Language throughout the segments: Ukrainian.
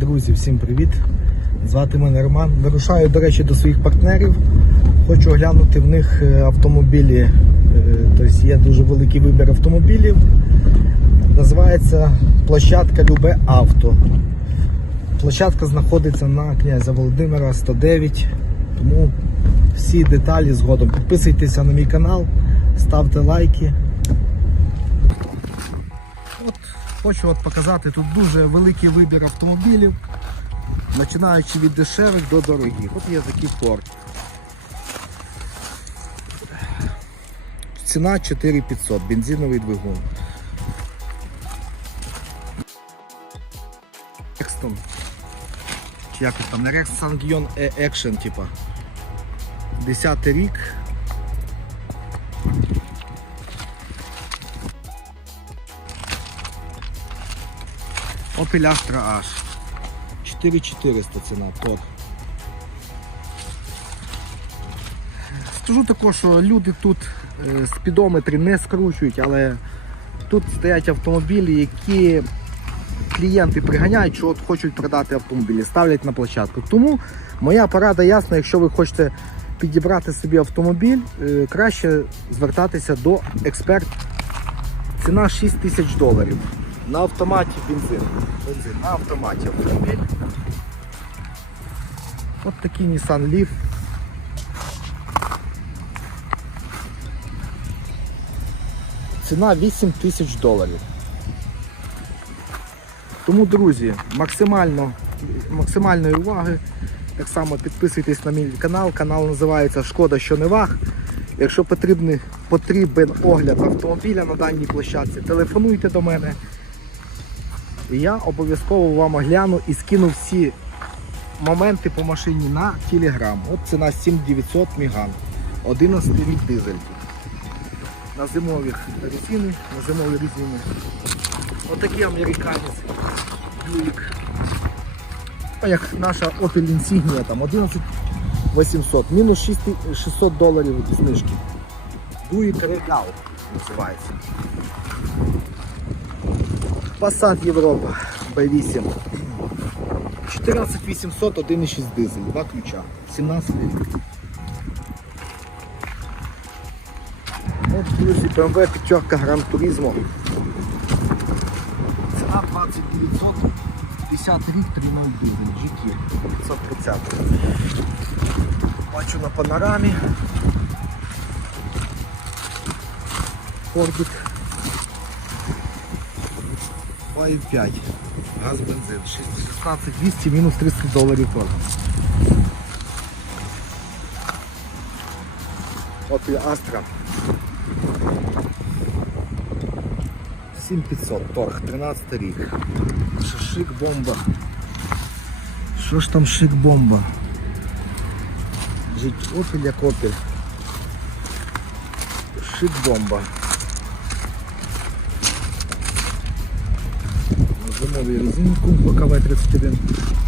Друзі, всім привіт! Звати мене Роман. Вирушаю, до речі, до своїх партнерів. Хочу оглянути в них е, автомобілі. Е, Тобто є дуже великий вибір автомобілів. Називається площадка Любе Авто. Площадка знаходиться на князя Володимира 109. Тому всі деталі згодом. Підписуйтеся на мій канал, ставте лайки. От хочу от показати, тут дуже великий вибір автомобілів, починаючи від дешевих до дорогих. От є такий Ford. Ціна 4500, бензиновий двигун. Рекстон. Чи якось там не Rex Sangion E-Action, типа. 10 рік. Astra H. 4400 ціна, тот. Скажу також, що люди тут е, спідометри не скручують, але тут стоять автомобілі, які клієнти приганяють, що от хочуть продати автомобілі, ставлять на площадку. Тому моя порада ясна, якщо ви хочете підібрати собі автомобіль, е, краще звертатися до експерт. Ціна 6 тисяч доларів. На автоматі бензин. Бензин на автоматі автомобіль. От такий Nissan Leaf. Ціна 8 тисяч доларів. Тому, друзі, максимально, максимальної уваги. Так само підписуйтесь на мій канал. Канал називається Шкода, що не ваг. Якщо потрібний, потрібен огляд автомобіля на даній площадці, телефонуйте до мене. Я обов'язково вам огляну і скину всі моменти по машині на телеграм. От ціна 7900 Міган. 11 рік дизель. На зимові резини, на зимові резини. Отакий американець. Буїк. Як наша Opel Insignia, там 11 800, мінус 6 600 доларів знижки. Буїк Regal називається. Passat Європа B8. 14800, 1,6 дизель, два ключа, 17 рік. От, друзі, BMW п'ятерка Gran Turismo. Ціна 2900, 50 рік, 3.0 дизель, GT, 530. Бачу на панорамі. Фордик 2,5. Газ бензин. 16 200 мінус 300 доларів торг. Opel Astra. 7500 торг, 13 рік. Що шик бомба. Що ж там шик бомба? Жить Opel як Opel. Шик бомба. a ver, o zoom como acabar a ter dentro.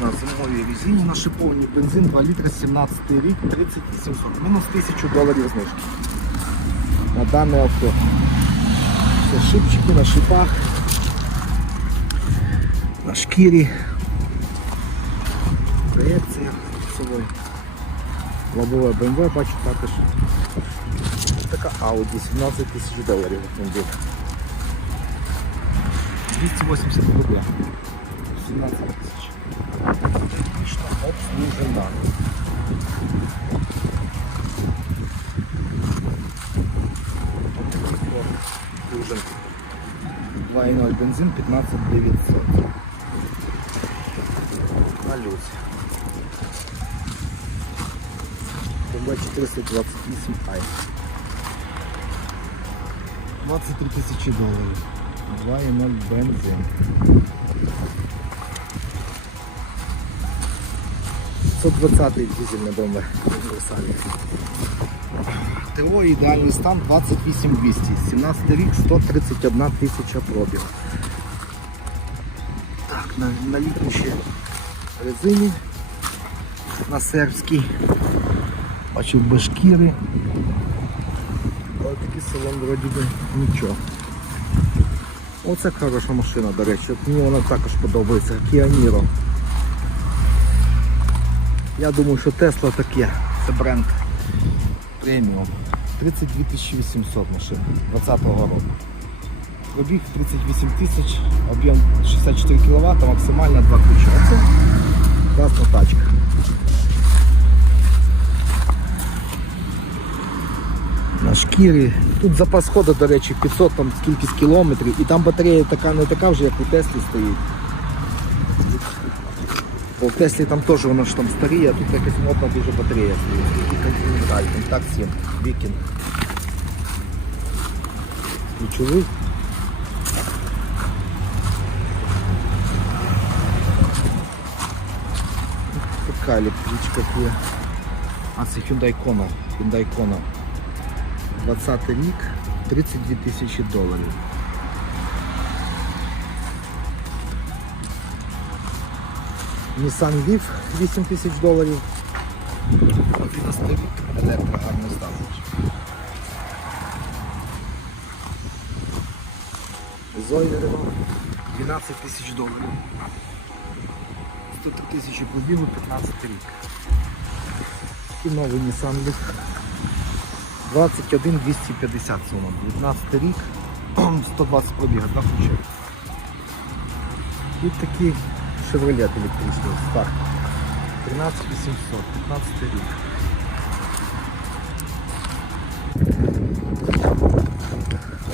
На зимовій резині на шиповні бензин 2 літри 17 рік 3800. Мінус 1000 доларів знижки. На дане авто. Це шипчики на шипах. На шкірі. Проекція собою. Лобове BMW бачу також. Така Audi 17 тисяч доларів автомобіль. 280 рубля. 17 тисяч. Технічно обслужена. Fusion. 2.0 бензин 15 900. На люці. БМВ 428i. 23 тисячі доларів. 2.0 бензин. 520 дизельний BMW універсальний. ТО ідеальний стан 28200. 17 рік 131 тисяча пробіг. Так, на, на літній ще резині на сербській. Бачив без шкіри. Ось такий салон вроді би нічого. Оце хороша машина, до речі. Мені вона також подобається. Niro. Я думаю, що Tesla таке. Це бренд преміум. 32 800 машин 20-го року. Пробіг 38 тисяч, об'єм 64 кВт, максимально 2 ключа. Оце класна тачка. На шкірі. Тут запас ходу, до речі, 500 там скількись кілометрів. І там батарея така не така вже, як у Теслі стоїть. Бо в Теслі там теж воно ж там старіє, а тут якась модна дуже батарея стоїть. Континенталь, контакт 7, Вікінг. Ключовий. Така електричка є. А це Hyundai Kona. Hyundai Kona. 20 рік, 32 тисячі доларів. Nissan Leaf 8 тисяч доларів. 11 рік, електро гарно ставить. Zoe 12 тисяч доларів. 103 тисячі пробігу, 15 рік. І новий Nissan Leaf 21 250 сума. 19 рік, 120 пробіга, два ключі. І такий Chevrolet електричний Spark. 13 800, 15 рік.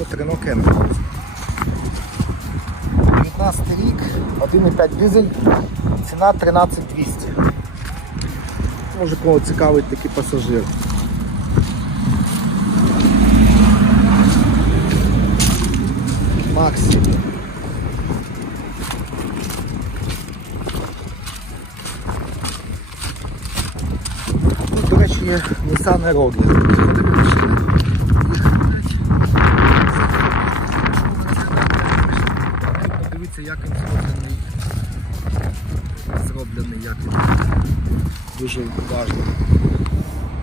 От Renault Kangoo. 19 рік, 1,5 дизель, ціна 13 200. Може кого цікавить такий пасажир. Максі. Ну, до речі, Nissan Rogue. Подивіться, як він зроблений. Зроблений, як він. Дуже важливо.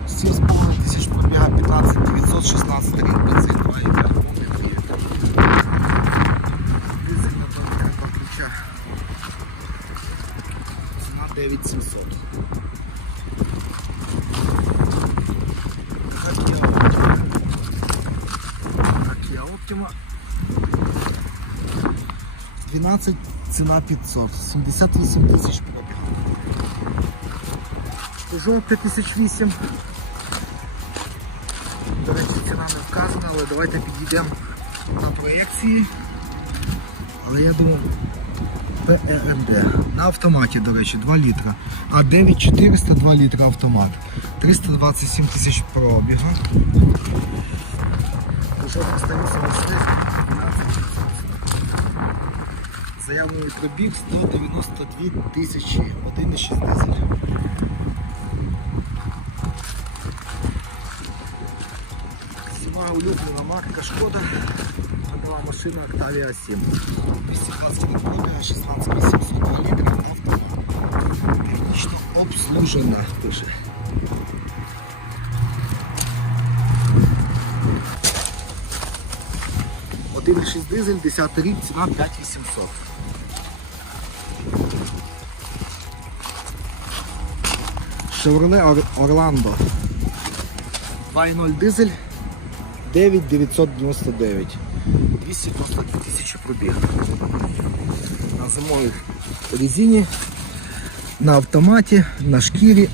7,5 тисяч пробіга, 15 916 рік, бензин 2,5. Дизель на ключа. Ціна 9700. Kia Optima. 12, ціна 500, 78 тисяч. Peugeot 5008. До речі, ціна не вказана, але давайте підійдемо на проєкції. Але я думаю, PRD. На автоматі, до речі, 2 літра. А 9400 2 літра автомат. 327 тисяч пробіга. Peugeot 308 Заявлений пробіг 192 тисячі, 1,6 дизель. Сама улюблена марка Шкода. Нова машина Octavia 7. 220 пробіга, 16 802 літри автомат. Технічно обслужена пише. Один 1,6 дизель, 10 рік, ціна 5800. Chevrolet Ор- Orlando. 2.0 дизель 9999. 292 тисячі пробіг. На зимовій резині, на автоматі, на шкірі.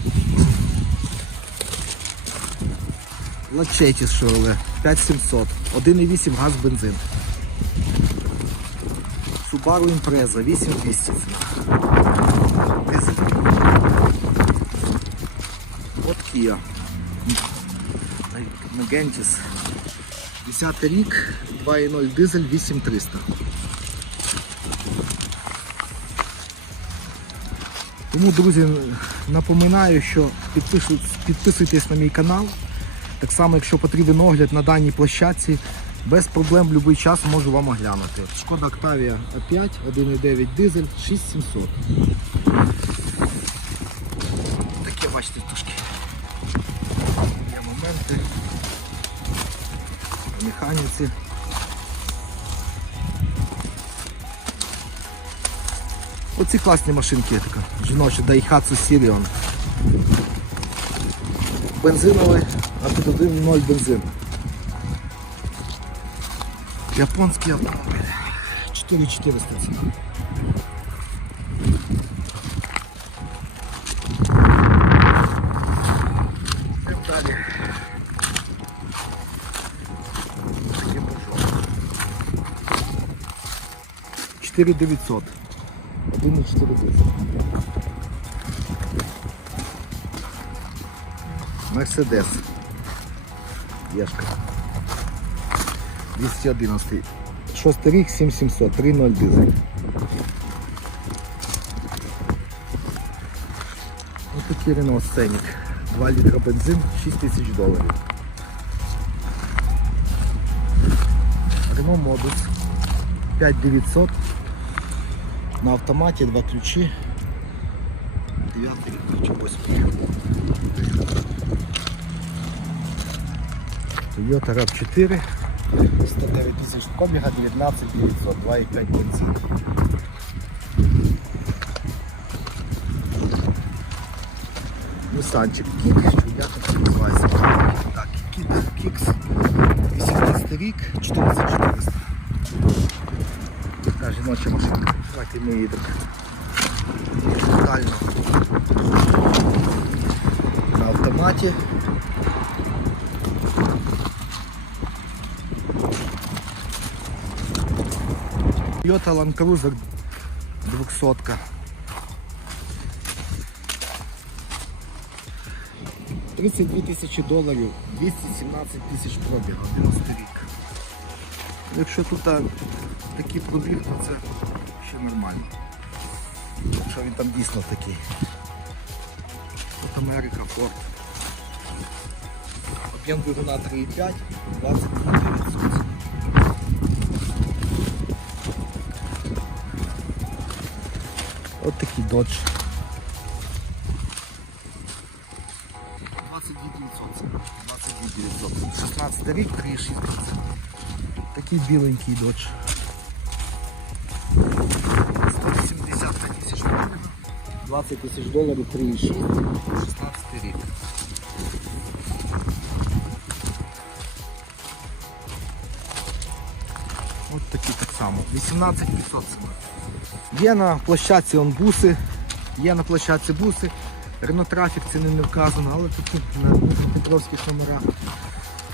Лачеті з Chevrolet 5700. 1,8 газ бензин. Subaru Impreza 8200 ціна. Дизель. Kia. Magentis. 10 рік, 2.0 дизель 8300. Тому, друзі, напоминаю, що підписуйтесь на мій канал. Так само, якщо потрібен огляд на даній площадці, без проблем в будь-який час можу вам оглянути. Шкода Octavia A5, 1.9 дизель, 6700. Механіці. Оці класні машинки є така. Жіноча Daihatsu Sirion. Бензиновий, а тут 1.0 бензин. Японський автомобіль. 4400 ціна. Йдемо далі. Таке Peugeot. 4900. 1,4 дизель. Мерседес. Єшка. 211. Шостий рік, 7700, 3.0 дизель. Ось такий Renault Scenic. 2 літра бензин, 6 тисяч доларів. Renault Modus 5900. На автоматі, два ключі. 9 рік чи 8 Toyota RAV4. 109 тисяч пробіга, 19 900, 2,5 бензин. Нісанчик Кік, я так називається. Так, Кік, Кікс, 18 рік, 14400. Така жіноча машинка. Давайте ми їдемо. Детально. На автоматі. Toyota Land Cruiser 200. Тридцять дві тисячі доларів, 217 тисяч пробігу, 90 рік. Якщо тут а, такий пробіг, то це ще нормально. Якщо він там дійсно такий. Тут Америка, Форд. Об'єм двигуна 3,5, 2900. От такий додж. 22 900. 16 рік, 3,6. Такий біленький додж. 20 тисяч доларів, 3,6. 16 рік. От такі так само. 18 500. Є на площадці он буси, є на площадці буси. Рено трафік ціни не вказано, але тут на Дніпропетровських номерах.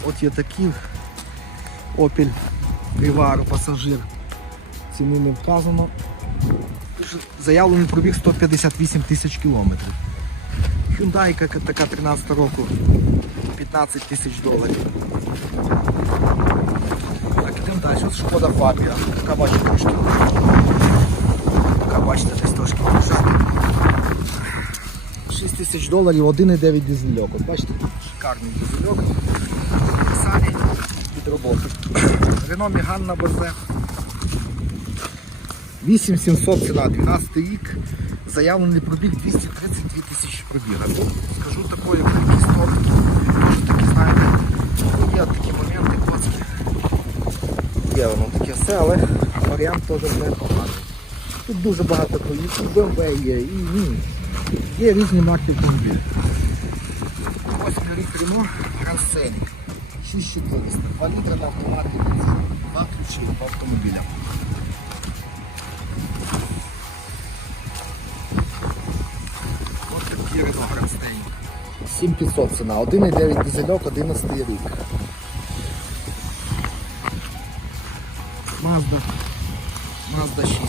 От є такі Opel Vivaro пасажир. Ціни не вказано. Заявлений пробіг 158 тисяч кілометрів. Hyundai ка- така 13 року 15 тисяч доларів. Так, ідемо далі. От Шкода Фабія. Така бачите трошки. Така бачите, десь трошки лежати. 6 тисяч доларів, 1,9 дизельок. От бачите, шикарний дизельок. Самі під роботу. Рено Міган на БЗ. 8700 ціна, 12 рік. Заявлений пробіг 232 тисячі пробіга. Скажу такою кількість такі, знаєте, є такі моменти коцки. Є воно таке все, але варіант теж не поганий. Тут дуже багато проїздів, BMW є, і ні, є різні марки автомобілів. Ось рік Рено Scenic. 6400, 2 літра на автоматі, два ключі по автомобілям. 7500 ціна, 1,9 дизельок, 11 рік. Mazda. Mazda 6.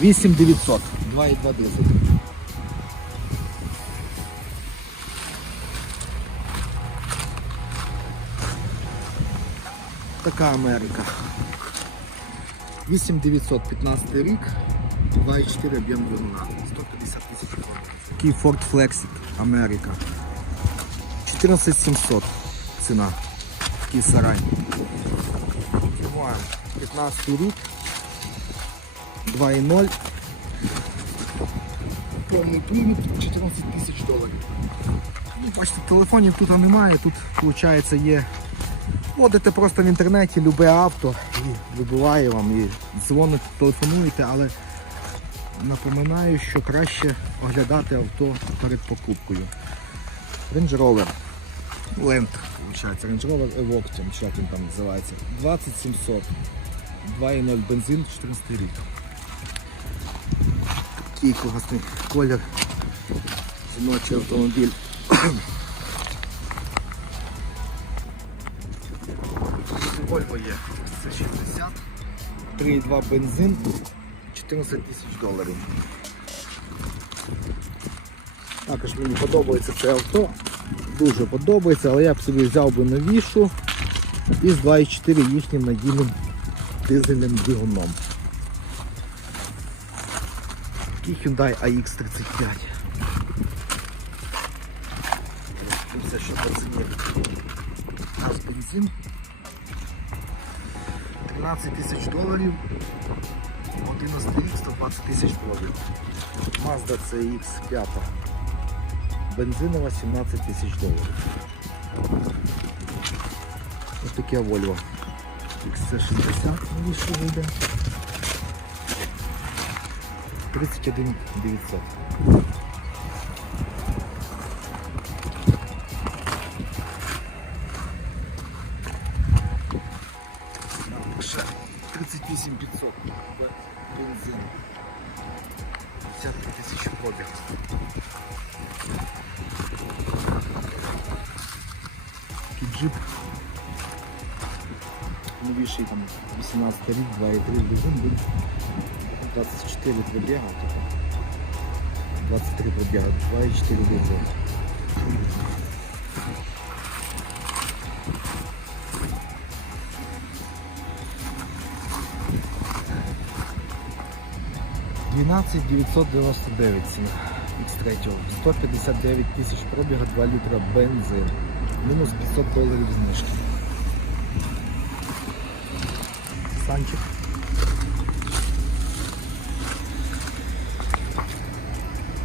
8900. 2,2 дизель. Така Америка. 8915 рік. 2,4 об'єм двигуна. 150. Такий Ford Flexit Америка. 14700 ціна. Такий сарай. 15 рік. 2,0. Повний привід 14 тисяч доларів. Ну, бачите, телефонів тут немає, тут виходить є. Вводите просто в інтернеті любе авто і вибиває вам і дзвоните, телефонуєте, але напоминаю, що краще оглядати авто перед покупкою. Range Rover. Land, виходить, Range Rover Evoque, як він там називається. 20700. 2,0 бензин, 14 рік. Такий класний колір. Жіночий автомобіль. Volvo є. Це 60. 3,2 бензин, 14 тисяч доларів. Також мені подобається це авто. Дуже подобається, але я б собі взяв би новішу із 2,4 їхнім надійним дизельним двигуном. Такий Hyundai AX35. Дивіться, що бензині. У бензин 13 тисяч доларів, 11 рік, 120 тисяч доларів. Mazda CX5. Бензинова 17 тисяч доларів. Ось таке Volvo. XC60 вище вийде. 31 900. бензин. 53 тисячі пробіг. Такий джип. Новіший там 18 рік, 2,3 бензин буде. 24 пробіга. 23 пробіга, 2,4 бензин. Двенадцать 999 ціна X3. 159 тисяч пробіга, 2 літра бензин. Мінус 500 доларів знижки. Санчик.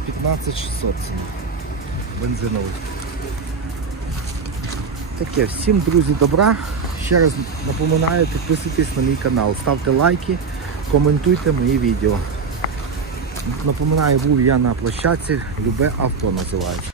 П'ятнадцять 600 ціна. Бензиновий. Таке, всім друзі добра. Ще раз напоминаю, підписуйтесь на мій канал, ставте лайки, коментуйте мої відео. Напоминаю, був я на площадці, любе авто називається.